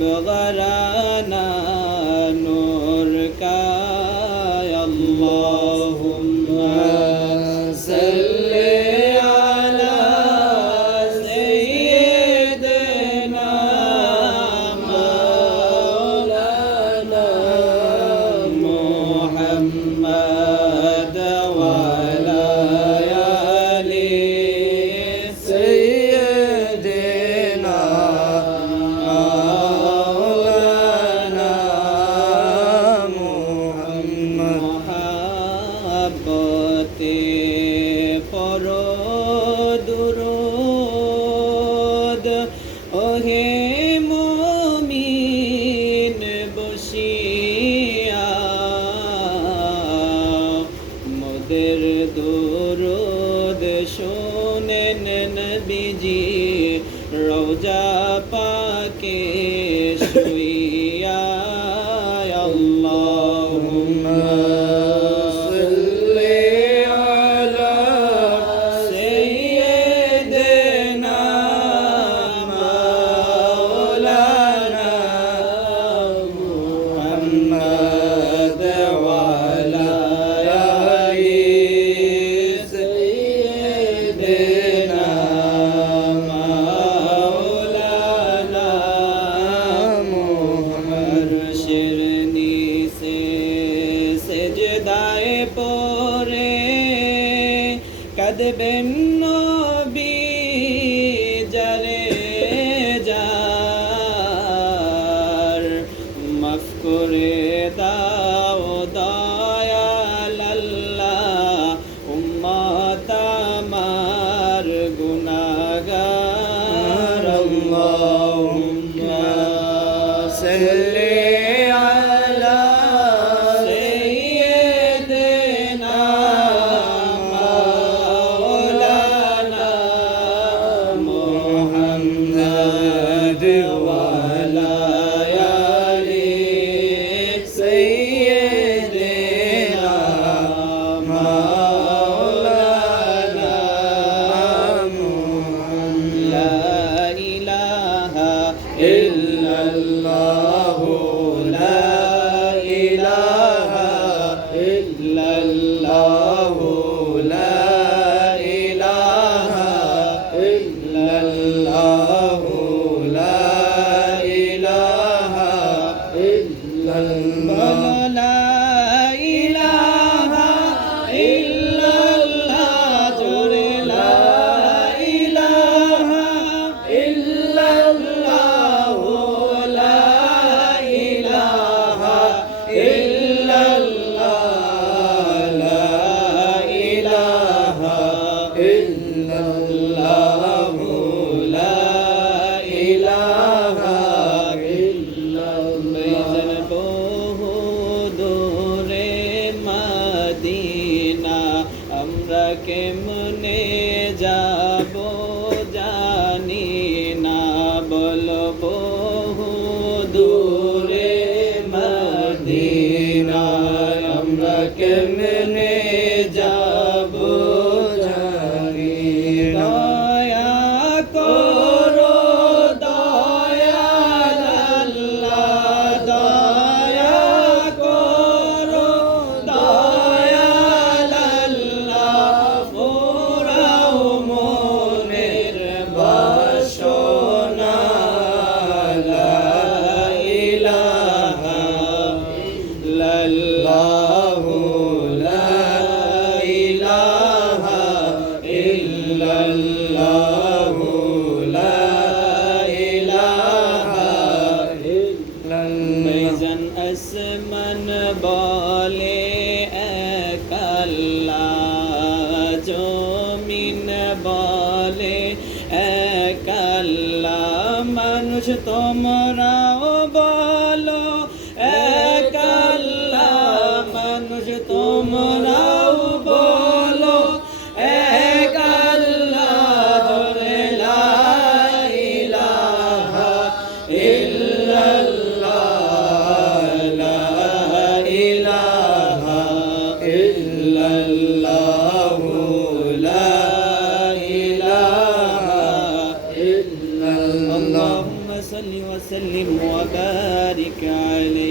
غرانا نور کا اللهم صل على سيدنا مولانا محمد وعلى آل سيدنا مولانا محمد محبতে পর দুরূদ ওহে মুমিন বসিয়া মোদের দুরূদ শোনেন নবীজি রওজা পাকে শুইয়া আল্লাহুম্মা সাল্লি আলা সাইয়্যিদিনা মাওলানা মুহাম্মদ ওয়া আলা আলি সাইয়্যিদিনা মাওলানা মুহাম্মদ আরশের নিচে সেজদায় পড়ে কাঁদবেন নবী যারে যার মাফ করে দাও দয়াল আল্লাহ উম্মত আমার গুনাহগার আল্লাহুম্মা সাল্লি আলা সাইয়্যিদিনা মাওলানা মুহাম্মদ ওয়া আলা আলি সাইয়্যিদিনা মাওলানা মুহাম্মদ লা ইলাহা ইল্লাল্লাহু লা ইলাহা ইল্লাল্লাহু লা ইলাহা ইল্লাল্লাহু লা ইলাহা ইল্লাল্লাহ লা ইলাহা ইল্লাল্লাহ জোরে লা ইলাহা ইল্লাল্লাহু লা ইলাহা ইল্লাল্লাহ লা ইলাহা ইল্লাল্লাহু লা ইলাহা ইল্লাল্লাহ বহু দূরে মদিনা আমরা কেমনে যাব জানি না বলো বহু দূরে মদিনা আমরা কেমনে যাব জানি না দয়া করো দয়াল আল্লাহ দয়া করো দয়াল আল্লাহ পোড়াও মনের বাসনা লা ইলাহা ইল্লাল্লাহু লা ইলাহা ইল্লাল্লাহু লা ইলাহা ইল্লাল্লাহ মিজান আসমান বলে এক আল্লাহ জমিন বলে এক আল্লাহ মানুষ তোমরাও বলো এক আল্লাহ মানুষ তোমরাও বলো এক আল্লাহ জোরে লা ইলাহা ইল্লাল্লাহ লা ইলাহা ইল্লাল্লাহু লা ইলাহা ইল্লাল্লাহ اللهم صل وسلم وبارك عليه